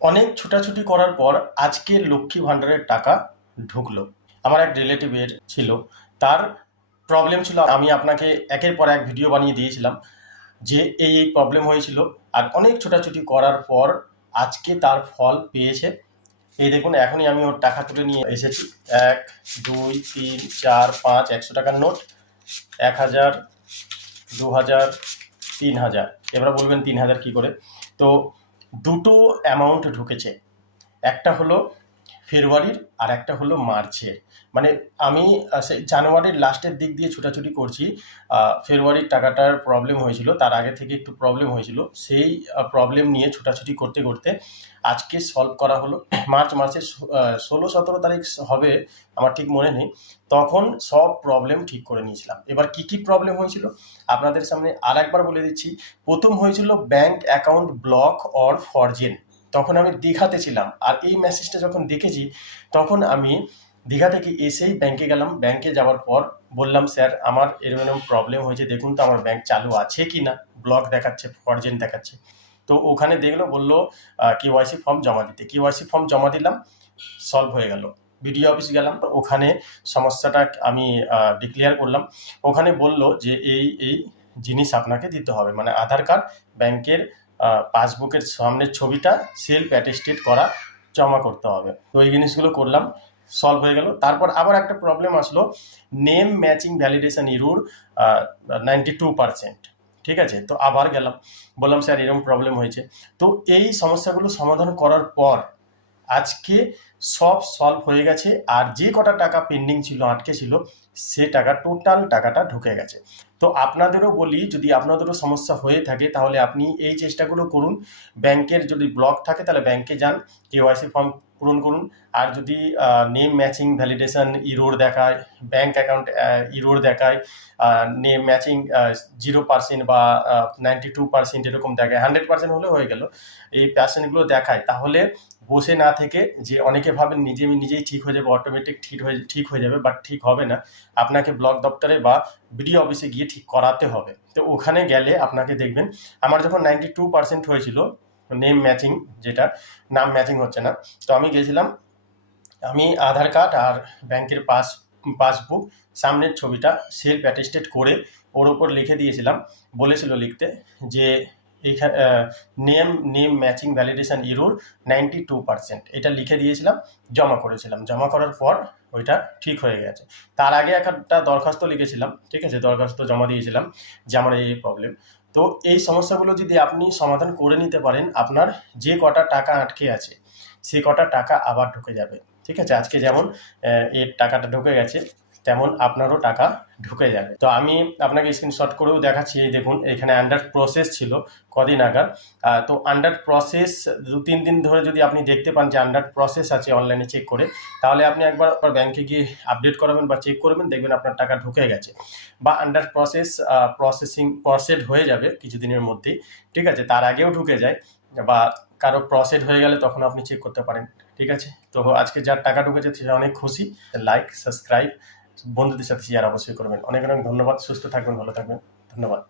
অনেক ছোটাছুটি করার পর আজকে লক্ষ্মী ভাণ্ডারের টাকা ঢুকলো। আমার এক রিলেটিভের ছিল, তার প্রবলেম ছিল। আমি আপনাকে একের পর এক ভিডিও বানিয়ে দিয়েছিলাম যে এই প্রবলেম হয়েছিল, আর অনেক ছোটাছুটি করার পর আজকে তার ফল পেয়েছে। এই দেখুন, এখনই আমি ওর টাকা তুলে নিয়ে এসেছি। 1, 2, 3, 4, 5 100 টাকার নোট, 1000, 2000, 3000। এবার বলবেন 3000 কি করে? তো দুটো অ্যামাউন্ট ঢুকেছে, একটা হলো ফেব্রুয়ারির আর একটা হলো মার্চের। মানে আমি সেই জানুয়ারির লাস্টের দিক দিয়ে ছুটাছুটি করছি। ফেব্রুয়ারির টাকাটার প্রবলেম হয়েছিল, তার আগে থেকে একটু প্রবলেম হয়েছিল, সেই প্রবলেম নিয়ে ছুটাছুটি করতে করতে আজকে সলভ করা হলো। মার্চের 16-17 তারিখ হবে, আমার ঠিক মনে নেই। তখন সব প্রবলেম ঠিক করে নিয়েছিলাম। এবার কি কি প্রবলেম হয়েছিল আপনাদের সামনে আর একবার বলে দিচ্ছি। প্রথম হয়েছিল ব্যাংক অ্যাকাউন্ট ব্লক অর ফরজেন। তখন আমি দীঘাতে ছিলাম, আর এই মেসেজটা যখন দেখেছি তখন আমি দীঘা থেকে এসেই ব্যাংকে গেলাম। ব্যাংকে যাওয়ার পর বললাম, স্যার আমার এরকম প্রবলেম হয়েছে, দেখুন তো আমার ব্যাংক চালু আছে কি না, ব্লক দেখাচ্ছে, ফরজেন দেখাচ্ছে। তো ওখানে দেখলো, বললো কেওয়াইসি ফর্ম জমা দিতে। কেওয়াইসি ফর্ম জমা দিলাম, সলভ হয়ে গেল। বিডিও অফিস গেলাম, ওখানে সমস্যাটা আমি ডিক্লেয়ার করলাম। ওখানে বলল যে এই জিনিস আপনাকে দিতে হবে, মানে আধার কার্ড, ব্যাংকের পাসবুকের সামনের ছবিটা, সেলফ অ্যাটেস্টেড করা জমা করতে হবে। তো এই জিনিসগুলো করলাম, সলভ হয়ে গেল। তারপর আবার একটা প্রবলেম আসলো, নেম ম্যাচিং ভ্যালিডেশন ইরোর 92%। ঠিক আছে, তো আবার গেলাম, বললাম স্যার এরকম প্রবলেম হয়েছে। তো এই সমস্যাগুলো সমাধান করার পর আজকে সব সলভ হয়ে গেছে, আর যে কটা টাকা পেন্ডিং ছিল, আটকে ছিল, সে টাকা, টোটাল টাকাটা ঢুকে গেছে। তো আপনাদেরও বলি, যদি আপনাদেরও সমস্যা হয়ে থাকে তাহলে আপনি এই চেষ্টাগুলো করুন। ব্যাংকের যদি ব্লক থাকে তাহলে ব্যাংকে যান, কেওয়াইসি ফর্ম পূরণ করুন। আর যদি নেম ম্যাচিং ভ্যালিডেশন ইরোর দেখায়, ব্যাংক অ্যাকাউন্ট ইরোর দেখায়, নেম ম্যাচিং 0% বা 92% এরকম দেখায়, 100% হলে হয়ে গেল, এই পার্সেন্টগুলো দেখায়, তাহলে বসে না থেকে, যে অনেকে ভাবেন নিজেই ঠিক হয়ে যাবে, অটোমেটিক ঠিক হয়ে যাবে, বাট ঠিক হবে না। আপনাকে ব্লক দপ্তরে বা বিডিও অফিসে গিয়ে ঠিক করাতে হবে। তো ওখানে গেলে আপনাকে দেখবেন, আমার যখন 92% হয়েছিল নেম ম্যাচিং, যেটা নাম ম্যাচিং হচ্ছে না, তো আমি গেছিলাম, আমি আধার কার্ড আর ব্যাংকের পাসবুক সামনের ছবিটা সেলফ অ্যাটেস্টেড করে ওর ওপর লিখে দিয়েছিলাম। বলেছিল লিখতে যে এইখানে নেম ম্যাচিং ভ্যালিডেশন ইরোর 92%, এটা লিখে দিয়েছিলাম, জমা করেছিলাম। জমা করার পর ওইটা ঠিক হয়ে গেছে। তার আগে একটা দরখাস্ত লিখেছিলাম, ঠিক আছে, দরখাস্ত জমা দিয়েছিলাম যে আমার এই প্রবলেম। তো এই সমস্যাগুলো যদি আপনি সমাধান করে নিতে পারেন, আপনার যে কটা টাকা আটকে আছে সে কটা টাকা আবার ঢুকে যাবে। ঠিক আছে, আজকে যেমন এর টাকাটা ঢুকে গেছে, তেমন আপনারও টাকা ঢুকে যাবে। তো আমি আপনাকে স্ক্রিনশট করেও দেখাচ্ছি। এই দেখুন, এখানে আন্ডার প্রসেস ছিল কদিন আগার। তো আন্ডার প্রসেস 2-3 দিন ধরে যদি আপনি দেখতে পান যে আন্ডার প্রসেস আছে অনলাইনে চেক করে, তাহলে আপনি একবার ব্যাংকে গিয়ে আপডেট করাবেন বা চেক করবেন, দেখবেন আপনার টাকা ঢুকে গেছে। বা আন্ডার প্রসেড হয়ে যাবে কিছুদিনের মধ্যেই। ঠিক আছে, তার আগেও ঢুকে যায়, বা কারো প্রসেড হয়ে গেলে তখন আপনি চেক করতে পারেন। ঠিক আছে, তো আজকে যার টাকা ঢুকেছে সে অনেক খুশি। লাইক, সাবস্ক্রাইব, বন্ধুদের সাথে শেয়ার অবশ্যই করবেন। অনেক অনেক ধন্যবাদ। সুস্থ থাকবেন, ভালো থাকবেন, ধন্যবাদ।